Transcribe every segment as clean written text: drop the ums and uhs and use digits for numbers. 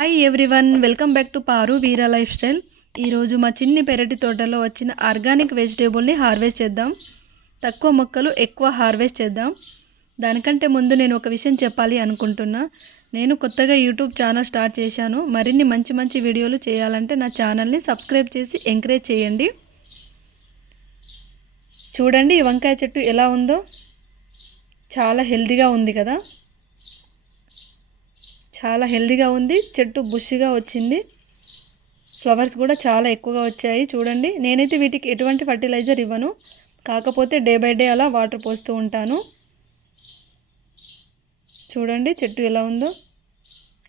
Hi everyone, welcome back to Paru Veera life style. ఈరోజు మా చిన్ని పెరటి తోటలో వచ్చిన ఆర్గానిక్ వెజిటేబుల్ని హార్వెస్ట్ చేద్దాం. తక్కువ మొక్కలు ఎక్కువ హార్వెస్ట్ చేద్దాం. దానికంటే ముందు నేను ఒక విషయం చెప్పాలి అనుకుంటున్నా. నేను కొత్తగా యూట్యూబ్ ఛానల్ స్టార్ట్ చేశాను. మరిన్ని మంచి మంచి వీడియోలు చేయాలంటే నా ఛానల్ని సబ్స్క్రైబ్ చేసి ఎంకరేజ్ చేయండి. చూడండి ఈ వంకాయ చెట్టు ఎలా ఉందో, చాలా హెల్తీగా ఉంది కదా. చాలా హెల్తీగా ఉంది. చెట్టు బుషిగా వచ్చింది. ఫ్లవర్స్ కూడా చాలా ఎక్కువగా వచ్చాయి. చూడండి, నేనైతే వీటికి ఎటువంటి ఫర్టిలైజర్ ఇవ్వను, కాకపోతే డే బై డే అలా వాటర్ పోస్తూ ఉంటాను. చూడండి చెట్టు ఎలా ఉందో.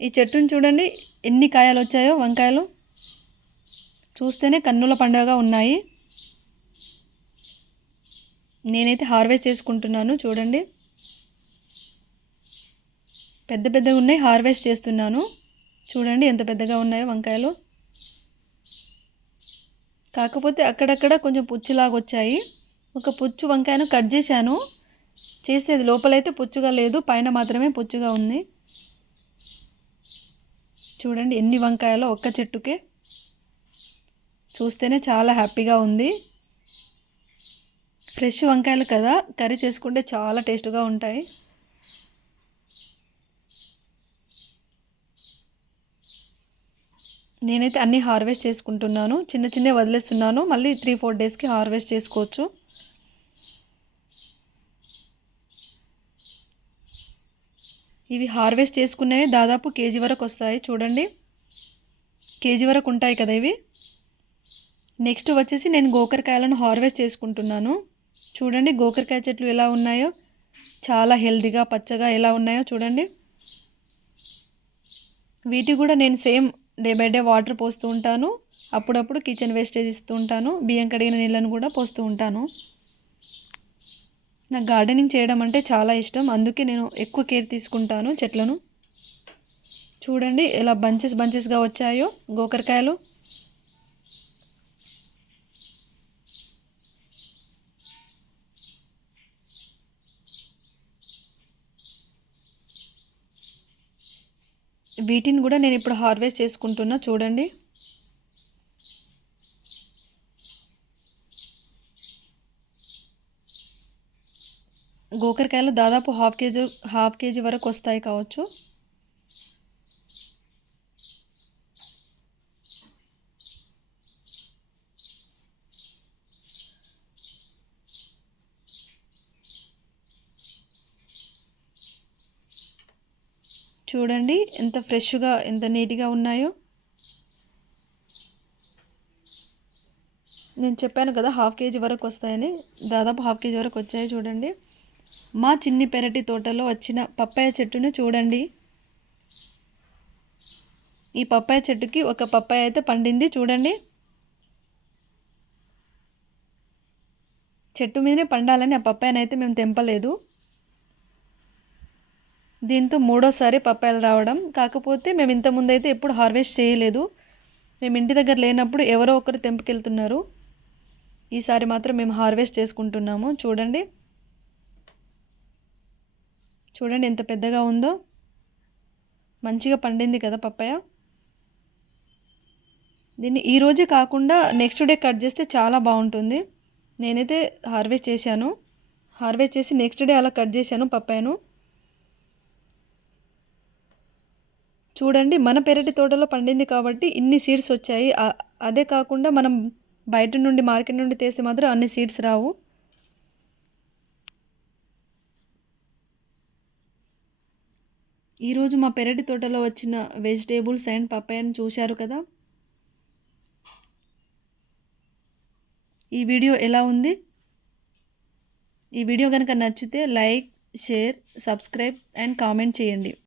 ఈ చెట్టును చూడండి ఎన్ని కాయలు వచ్చాయో, వంకాయలు చూస్తేనే కన్నుల పండుగగా ఉన్నాయి. నేనైతే హార్వెస్ట్ చేసుకుంటున్నాను. చూడండి పెద్ద పెద్దగా ఉన్నాయి, హార్వెస్ట్ చేస్తున్నాను. చూడండి ఎంత పెద్దగా ఉన్నాయో వంకాయలు. కాకపోతే అక్కడక్కడ కొంచెం పుచ్చులాగా వచ్చాయి. ఒక పుచ్చు వంకాయను కట్ చేశాను. చేస్తే అది లోపలైతే పుచ్చుగా లేదు, పైన మాత్రమే పుచ్చుగా ఉంది. చూడండి ఎన్ని వంకాయలు ఒక్క చెట్టుకే. చూస్తేనే చాలా హ్యాపీగా ఉంది. ఫ్రెష్ వంకాయలు కదా, కర్రీ చేసుకుంటే చాలా టేస్ట్గా ఉంటాయి. నేనైతే అన్నీ హార్వెస్ట్ చేసుకుంటున్నాను. చిన్న చిన్న వదిలేస్తున్నాను, మళ్ళీ 3-4 డేస్కి హార్వెస్ట్ చేసుకోవచ్చు. ఇవి హార్వెస్ట్ చేసుకునేవి దాదాపు కేజీ వరకు వస్తాయి. చూడండి కేజీ వరకు ఉంటాయి కదా ఇవి. నెక్స్ట్ వచ్చేసి నేను గోకరకాయలను హార్వెస్ట్ చేసుకుంటున్నాను. చూడండి గోకరకాయ చెట్లు ఎలా ఉన్నాయో, చాలా హెల్తీగా పచ్చగా ఎలా ఉన్నాయో చూడండి. వీటి కూడా నేను same day by day water పోస్తూ ఉంటాను. అప్పుడప్పుడు కిచెన్ వేస్టేజ్ ఇస్తూ ఉంటాను. బియ్యం కడిగిన నీళ్ళను కూడా పోస్తూ ఉంటాను. నాకు గార్డెనింగ్ చేయడం అంటే చాలా ఇష్టం, అందుకే నేను ఎక్కువ కేర్ తీసుకుంటాను చెట్లను. చూడండి ఎలా బంచెస్గా వచ్చాయో గోకరకాయలు. వీటిని కూడా నేను ఇప్పుడు హార్వెస్ట్ చేసుకుంటున్నా. చూడండి గోకరకాయలు దాదాపు హాఫ్ కేజీ వరకు వస్తాయి కావచ్చు. చూడండి ఎంత ఫ్రెష్గా ఎంత నీట్గా ఉన్నాయో. నేను చెప్పాను కదా హాఫ్ కేజీ వరకు వస్తాయని, దాదాపు హాఫ్ కేజీ వరకు వచ్చాయి. చూడండి మా చిన్ని పెరటి తోటలో వచ్చిన పప్పాయ చెట్టును చూడండి. ఈ పప్పాయ చెట్టుకి ఒక పప్పాయ అయితే పండింది. చూడండి చెట్టు మీదనే పండాలని ఆ పప్పాయనైతే మేము తెంపలేదు. దీంతో మూడోసారి పప్పాయలు రావడం. కాకపోతే మేము ఇంతకుముందు అయితే ఎప్పుడు హార్వెస్ట్ చేయలేదు. మేము ఇంటి దగ్గర లేనప్పుడు ఎవరో ఒకరు తెంపుకెళ్తున్నారు. ఈసారి మాత్రం మేము హార్వెస్ట్ చేసుకుంటున్నాము. చూడండి చూడండి ఎంత పెద్దగా ఉందో, మంచిగా పండింది కదా పప్పాయ. దీన్ని ఈరోజే కాకుండా నెక్స్ట్ డే కట్ చేస్తే చాలా బాగుంటుంది. నేనైతే హార్వెస్ట్ చేశాను. హార్వెస్ట్ చేసి నెక్స్ట్ డే అలా కట్ చేశాను పప్పాయను. చూడండి మన పెరటి తోటలో పండింది కాబట్టి ఇన్ని సీడ్స్ వచ్చాయి. అదే కాకుండా మనం బయట నుండి మార్కెట్ నుండి తెస్తే మాత్రం అన్ని సీడ్స్ రావు. ఈరోజు మా పెరటి తోటలో వచ్చిన వెజిటేబుల్స్ అండ్ పప్పాయను చూశారు కదా. ఈ వీడియో ఎలా ఉంది? ఈ వీడియో కనుక నచ్చితే like, share, subscribe and comment చేయండి.